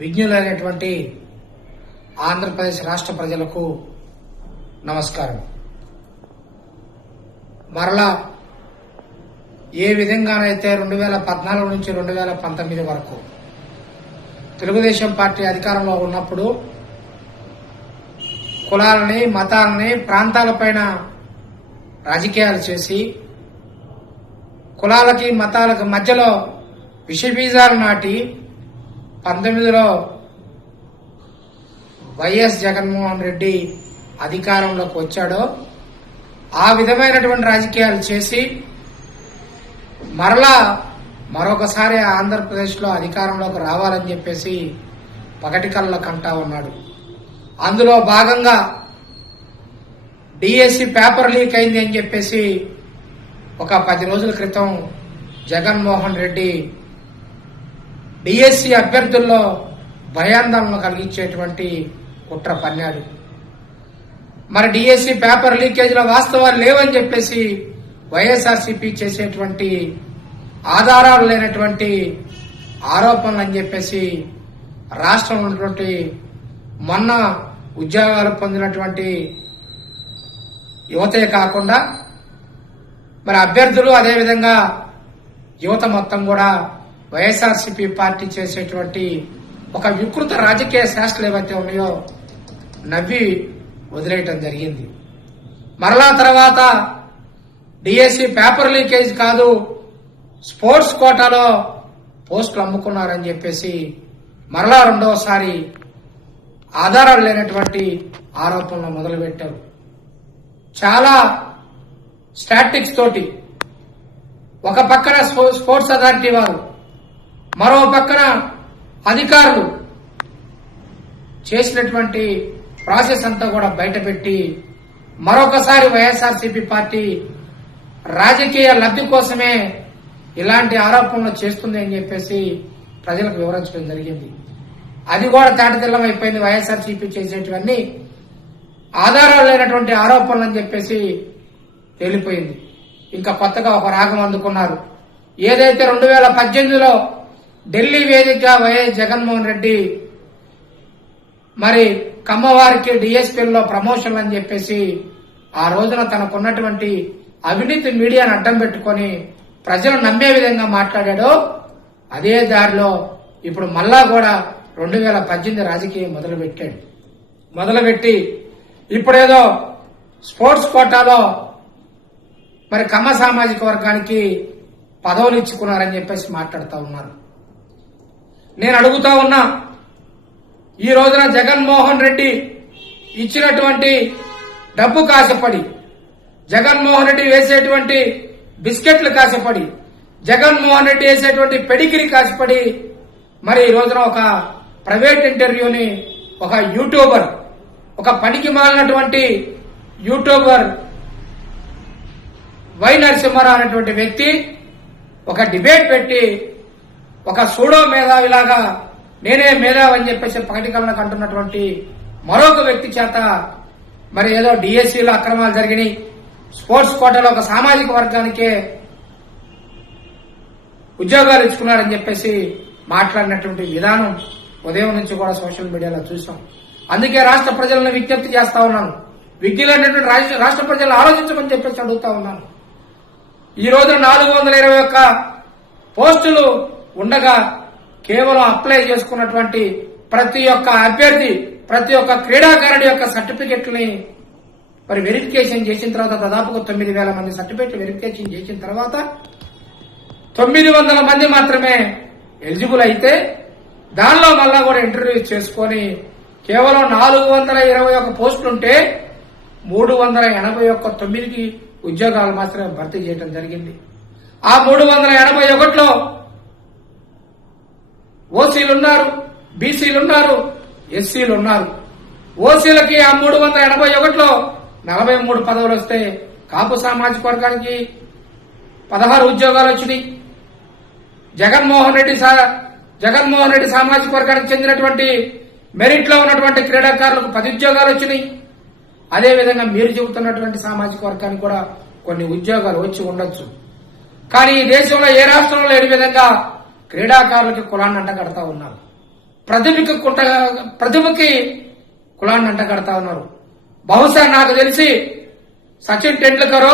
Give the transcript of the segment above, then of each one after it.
విజ్ఞులైనటువంటి ఆంధ్రప్రదేశ్ రాష్ట్ర ప్రజలకు నమస్కారం. మరలా ఏ విధంగానైతే 2014 నుంచి 2019 వరకు తెలుగుదేశం పార్టీ అధికారంలో ఉన్నప్పుడు కులాలని, మతాలని, ప్రాంతాలపైన రాజకీయాలు చేసి కులాలకి, మతాలకు మధ్యలో విషబీజాలు నాటి 19లో వైఎస్ జగన్మోహన్ రెడ్డి అధికారంలోకి వచ్చాడో ఆ విధమైనటువంటి రాజకీయాలు చేసి మరొకసారి ఆంధ్రప్రదేశ్లో అధికారంలోకి రావాలని చెప్పేసి పగటి కళ్ళ కంటా ఉన్నాడు. అందులో భాగంగా డిఎస్సి పేపర్ లీక్ అయింది అని చెప్పేసి ఒక 10 రోజుల క్రితం జగన్మోహన్ రెడ్డి డిఎస్సి అభ్యర్థుల్లో భయాందోళన కలిగించేటువంటి కుట్ర పన్నాడు. మరి డిఎస్సి పేపర్ లీకేజీలో వాస్తవాలు లేవని చెప్పేసి వైఎస్ఆర్సీపీ చేసేటువంటి ఆధారాలు లేనటువంటి ఆరోపణలు అని చెప్పేసి రాష్ట్రంలో ఉన్నటువంటి మొన్న ఉద్యోగాలు పొందినటువంటి యువతే కాకుండా మరి అభ్యర్థులు, అదేవిధంగా యువత మొత్తం కూడా వైఎస్ఆర్సీపీ పార్టీ చేసేటువంటి ఒక వికృత రాజకీయ శాస్త్రాలు ఏవైతే ఉన్నాయో నవ్వి వదిలేయటం జరిగింది. మరలా తర్వాత డిఎస్సి పేపర్ లీకేజ్ కాదు, స్పోర్ట్స్ కోటాలో పోస్టులు అమ్ముకున్నారని చెప్పేసి మరలా రెండవసారి ఆధారాలు లేనటువంటి ఆరోపణలు మొదలుపెట్టారు. చాలా స్టాటిక్స్ తోటి ఒక పక్కన స్పోర్ట్స్ అథారిటీ వారు, మరో పక్కన అధికారులు చేసినటువంటి ప్రాసెస్ అంతా కూడా బయటపెట్టి మరొకసారి వైఎస్ఆర్సీపీ పార్టీ రాజకీయ లబ్ధి కోసమే ఇలాంటి ఆరోపణలు చేస్తుంది అని చెప్పేసి ప్రజలకు వివరించడం జరిగింది. అది కూడా తేటతెల్లం అయిపోయింది. వైఎస్ఆర్సీపీ చేసేటివన్నీ ఆధారాలు లేనటువంటి ఆరోపణలు అని చెప్పేసి తేలిపోయింది. ఇంకా కొత్తగా ఒక రాగం అందుకున్నారు. ఏదైతే 2018లో ఢిల్లీ వేదికగా వైఎస్ జగన్మోహన్ రెడ్డి మరి కమ్మవారికి డిఎస్పీల్లో ప్రమోషన్లు అని చెప్పేసి ఆ రోజున తనకున్నటువంటి అవినీతి మీడియాను అడ్డం పెట్టుకుని ప్రజలు నమ్మే విధంగా మాట్లాడాడో అదే దారిలో ఇప్పుడు మళ్ళా కూడా 2018 రాజకీయం మొదలుపెట్టి ఇప్పుడేదో స్పోర్ట్స్ కోటాలో మరి కమ్మ సామాజిక వర్గానికి పదవులు ఇచ్చుకున్నారని చెప్పేసి మాట్లాడుతూ ఉన్నారు. నేను అడుగుతా ఉన్నా, ఈ రోజున జగన్మోహన్ రెడ్డి ఇచ్చినటువంటి డబ్బు కాశపడి, జగన్మోహన్ రెడ్డి వేసేటువంటి బిస్కెట్లు కాశపడి, జగన్మోహన్ రెడ్డి వేసేటువంటి పెడిగిరి కాశపడి మరి ఈ రోజున ఒక ప్రైవేట్ ఇంటర్వ్యూని ఒక యూట్యూబర్, ఒక పనికి మాలినటువంటి యూట్యూబర్ వై నరసింహారావు అనేటువంటి వ్యక్తి ఒక డిబేట్ పెట్టి ఒక సూడో మేధావిలాగా నేనే మేధావి అని చెప్పేసి పగటికల్లోకి అంటున్నటువంటి మరొక వ్యక్తి చేత మరి ఏదో డిఎస్సీలో అక్రమాలు జరిగినాయి, స్పోర్ట్స్ కోటాలో ఒక సామాజిక వర్గానికే ఉద్యోగాలు ఇచ్చుకున్నారని చెప్పేసి మాట్లాడినటువంటి విధానం ఉదయం నుంచి కూడా సోషల్ మీడియాలో చూసాం. అందుకే రాష్ట్ర ప్రజలను విజ్ఞప్తి చేస్తా ఉన్నాను, విజ్ఞులైనటువంటి రాష్ట్ర ప్రజలు ఆలోచించమని చెప్పేసి అడుగుతా ఉన్నాను. ఈ రోజు 421 పోస్టులు ఉండగా కేవలం అప్లై చేసుకున్నటువంటి ప్రతి ఒక్క అభ్యర్థి, ప్రతి ఒక్క క్రీడాకారుడి యొక్క సర్టిఫికెట్ని మరి వెరిఫికేషన్ చేసిన తర్వాత దాదాపుగా 9,000 మంది సర్టిఫికెట్లు వెరిఫికేషన్ చేసిన తర్వాత 900 మంది మాత్రమే ఎలిజిబుల్ అయితే దానిలో మళ్ళా కూడా ఇంటర్వ్యూ చేసుకొని కేవలం 421 పోస్టులుంటే 389కి ఉద్యోగాలు మాత్రమే భర్తీ చేయడం జరిగింది. ఆ 381లో ఓసీలున్నారు, బీసీలున్నారు, ఎస్సీలున్నారు. ఓసీలకి ఆ 381లో 43 పదవులు వస్తే కాపు సామాజిక వర్గానికి 16 ఉద్యోగాలు వచ్చినాయి. జగన్మోహన్ రెడ్డి సామాజిక వర్గానికి చెందినటువంటి మెరిట్ లో ఉన్నటువంటి క్రీడాకారులకు 10 ఉద్యోగాలు వచ్చినాయి. అదేవిధంగా మీరు చెబుతున్నటువంటి సామాజిక వర్గానికి కూడా కొన్ని ఉద్యోగాలు వచ్చి ఉండొచ్చు. కానీ ఈ దేశంలో ఏ రాష్ట్రంలో లేని విధంగా క్రీడాకారులకి కులాన్ని అంటగడతా ఉన్నారు. ప్రతిభకి కులాన్ని అంటగడతా ఉన్నారు. బహుశా నాకు తెలిసి సచిన్ టెండూల్కర్,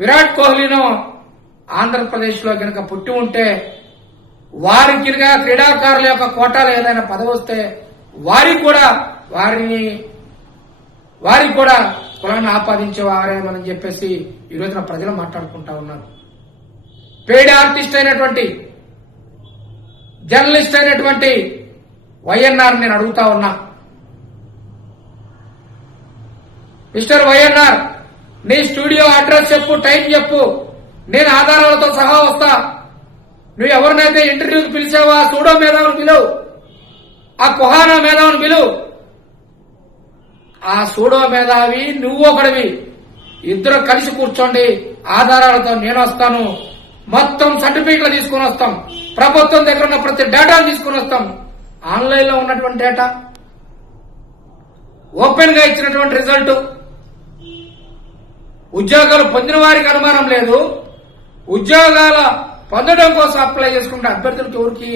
విరాట్ కోహ్లీనో ఆంధ్రప్రదేశ్ లో కనుక పుట్టి ఉంటే వారికి క్రీడాకారుల యొక్క కోటాలో ఏదైనా పదవి వస్తే వారికి కూడా కులాన్ని ఆపాదించేవారేమని చెప్పేసి ఈ రోజున ప్రజలు మాట్లాడుకుంటా ఉన్నారు. పేడ్ ఆర్టిస్ట్ అయినటువంటి జర్నలిస్ట్ అయినటువంటి వైఎన్ఆర్ నేను అడుగుతా ఉన్నా, మిస్టర్ వైఎన్ఆర్, నీ స్టూడియో అడ్రస్ చెప్పు, టైం చెప్పు, నేను ఆధారాలతో సహా వస్తా. నువ్వు ఎవరినైతే ఇంటర్వ్యూకి పిలిచావో ఆ సూడో మేధావుని పిలువు, ఆ కుహానా మేధావుని పిలువు. ఆ సూడో మేధావి నువ్వు ఒకడివి, ఇద్దరు కలిసి కూర్చోండి. ఆధారాలతో నేను వస్తాను, మొత్తం సర్టిఫికెట్లు తీసుకుని వస్తాం, ప్రభుత్వం దగ్గర ఉన్న ప్రతి డేటాను తీసుకుని వస్తాం. ఆన్లైన్ లో ఉన్నటువంటి డేటా, ఓపెన్ గా ఇచ్చినటువంటి రిజల్ట్, ఉద్యోగాలు పొందిన వారికి అనుమానం లేదు, ఉద్యోగాల పొందడం కోసం అప్లై చేసుకుంటే అభ్యర్థులకు ఎవరికి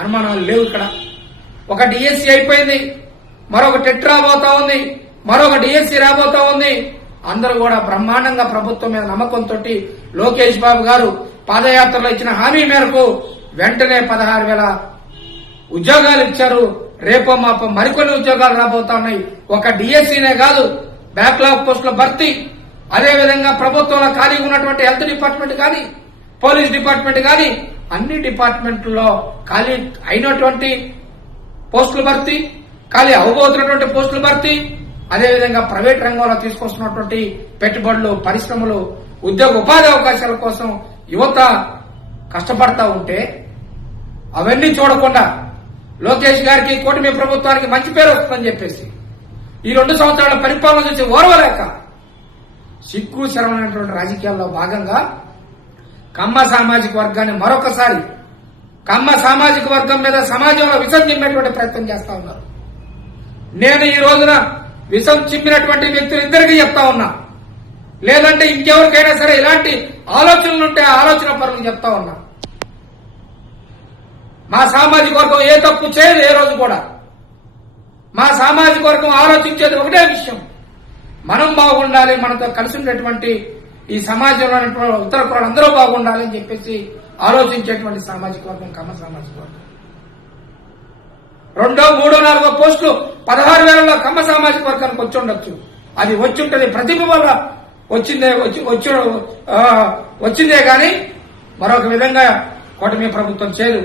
అనుమానాలు లేవు. ఇక్కడ ఒక డిఎస్సి అయిపోయింది, మరొక టెట్ రాబోతా ఉంది, మరొక డిఎస్సి రాబోతా ఉంది. అందరూ కూడా బ్రహ్మాండంగా ప్రభుత్వం మీద నమ్మకంతో లోకేష్ బాబు గారు పాదయాత్రలో ఇచ్చిన హామీ మేరకు వెంటనే 16,000 ఉద్యోగాలు ఇచ్చారు. రేపో మాపో మరికొన్ని ఉద్యోగాలు రాబోతా ఉన్నాయి. ఒక డిఎస్సీనే కాదు, బ్యాక్లాగ్ పోస్టుల భర్తీ, అదేవిధంగా ప్రభుత్వంలో ఖాళీ ఉన్నటువంటి హెల్త్ డిపార్ట్మెంట్ కానీ, పోలీస్ డిపార్ట్మెంట్ కానీ, అన్ని డిపార్ట్మెంట్లో ఖాళీ అయినటువంటి పోస్టుల భర్తీ, ఖాళీ అవబోతున్నటువంటి పోస్టుల భర్తీ, అదేవిధంగా ప్రైవేట్ రంగంలో తీసుకొస్తున్నటువంటి పెట్టుబడులు, పరిశ్రమలు, ఉద్యోగ ఉపాధి అవకాశాల కోసం యువత కష్టపడతా ఉంటే అవన్నీ చూడకుండా లోకేష్ గారికి, కూటమి ప్రభుత్వానికి మంచి పేరు వస్తుందని చెప్పేసి ఈ 2 సంవత్సరాల పరిపాలన చూసి ఓర్వలేక సిగ్గు శరమైనటువంటి రాజకీయాల్లో భాగంగా కమ్మ సామాజిక వర్గాన్ని మరొకసారి కమ్మ సామాజిక వర్గం మీద సమాజంలో విషం చిమ్మేటువంటి ప్రయత్నం చేస్తా ఉన్నారు. నేను ఈ రోజున విషం చిమ్మినటువంటి వ్యక్తులిద్దరికీ చెప్తా ఉన్నా, లేదంటే ఇంకెవరికైనా సరే ఇలాంటి ఆలోచనలుంటే ఆలోచన పరులకు చెప్తా ఉన్నా. మా సామాజిక వర్గం ఏ తప్పు చేయదు. ఏ రోజు కూడా మా సామాజిక వర్గం ఆలోచించేది ఒకటే విషయం, మనం బాగుండాలి, మనతో కలిసి ఉండేటువంటి ఈ సమాజంలో ఉత్తర కులాలు అందరూ బాగుండాలి అని చెప్పేసి ఆలోచించేటువంటి సామాజిక వర్గం కమ్మ సామాజిక వర్గం. 2, 3, 4 పోస్టులు 16,000లో కమ్మ సామాజిక వర్గానికి వచ్చి ఉండొచ్చు. అది వచ్చి ఉంటుంది, ప్రతిభ వల్ల వచ్చిందే గాని మరొక విధంగా కూటమి ప్రభుత్వం చేయదు.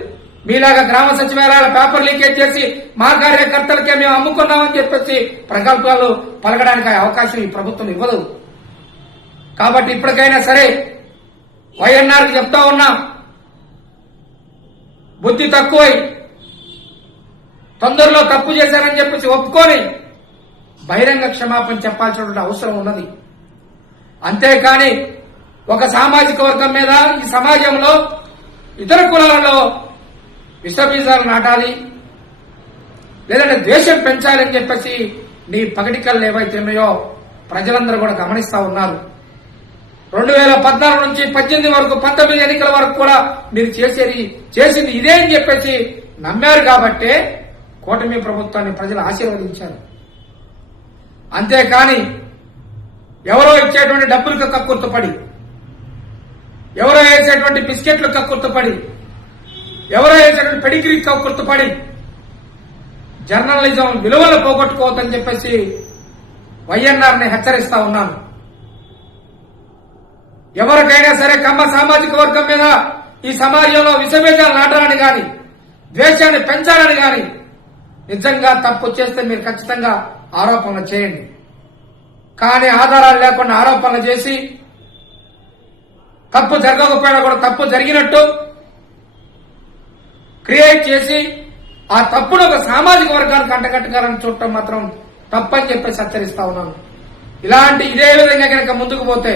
మీలాగా గ్రామ సచివాలయాల పేపర్ లీకేజ్ చేసి మా కార్యకర్తలకే మేము అమ్ముకున్నామని చెప్పేసి ప్రకల్పాలు పలకడానికి అవకాశం ఈ ప్రభుత్వం ఇవ్వదు. కాబట్టి ఇప్పటికైనా సరే వైఎన్ఆర్కి చెప్తా ఉన్నా, బుద్ధి తక్కువై తొందరలో తప్పు చేశారని చెప్పేసి ఒప్పుకొని బహిరంగ క్షమాపణ చెప్పాల్సినటువంటి అవసరం ఉన్నది. అంతేకాని ఒక సామాజిక వర్గం మీద ఈ సమాజంలో ఇతర కులాలలో విషబీజాలు నాటాలి, లేదంటే ద్వేషం పెంచాలని చెప్పేసి నీ పగటికలు ఏవైతే ఉన్నాయో ప్రజలందరూ కూడా గమనిస్తా ఉన్నారు. 2014 నుంచి 18 వరకు 19 ఎన్నికల వరకు కూడా మీరు చేసింది ఇదే అని చెప్పేసి నమ్మారు కాబట్టే కూటమి ప్రభుత్వాన్ని ప్రజలు ఆశీర్వదించారు. అంతేకాని ఎవరో ఇచ్చేటువంటి డబ్బులకు కక్కుర్తుపడి, ఎవరో వేసేటువంటి బిస్కెట్లు కక్కుర్తుపడి, ఎవరో వేసేటువంటి పెడిగ్రీ కక్కుర్తుపడి జర్నలిజం విలువలు పోగొట్టుకోవద్దని చెప్పేసి వైఎన్ఆర్ని హెచ్చరిస్తా ఉన్నాను. ఎవరికైనా సరే కమ్మ సామాజిక వర్గం మీద ఈ సమాజంలో విషబీజాలు నాటాలని గాని, ద్వేషాన్ని పెంచాలని గాని నిజంగా తప్పు చేస్తే మీరు ఖచ్చితంగా ఆరోపణలు చేయండి. కానీ ఆధారాలు లేకుండా ఆరోపణలు చేసి తప్పు జరగకపోయినా కూడా తప్పు జరిగినట్టు క్రియేట్ చేసి ఆ తప్పును ఒక సామాజిక వర్గానికి అంటగట్టగాలని చూడటం మాత్రం తప్పని చెప్పేసి హెచ్చరిస్తా ఉన్నాను. ఇదే విధంగా కనుక ముందుకు పోతే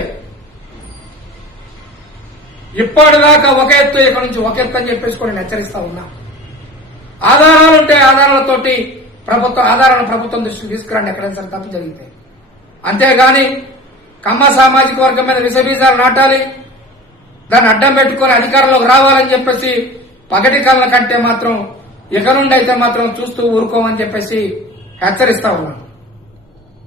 ఇప్పటిదాకా ఒక ఎత్తు, ఇక్కడి నుంచి ఒక ఎత్తు అని చెప్పేసి కూడా నేను హెచ్చరిస్తా ఉన్నా. ఆధారాలుంటే ఆధారాలతోటి ప్రభుత్వం దృష్టికి తీసుకురండి ఎక్కడైనా సరే తప్పు జరిగితే. అంతేగాని కమ్మ సామాజిక వర్గం మీద విషబీజాలు నాటాలి, దాన్ని అడ్డం పెట్టుకుని అధికారంలోకి రావాలని చెప్పేసి పగటి కళ్ళ కంటే మాత్రం ఇక నుండి అయితే మాత్రం చూస్తూ ఊరుకోమని చెప్పేసి హెచ్చరిస్తా ఉన్నాను.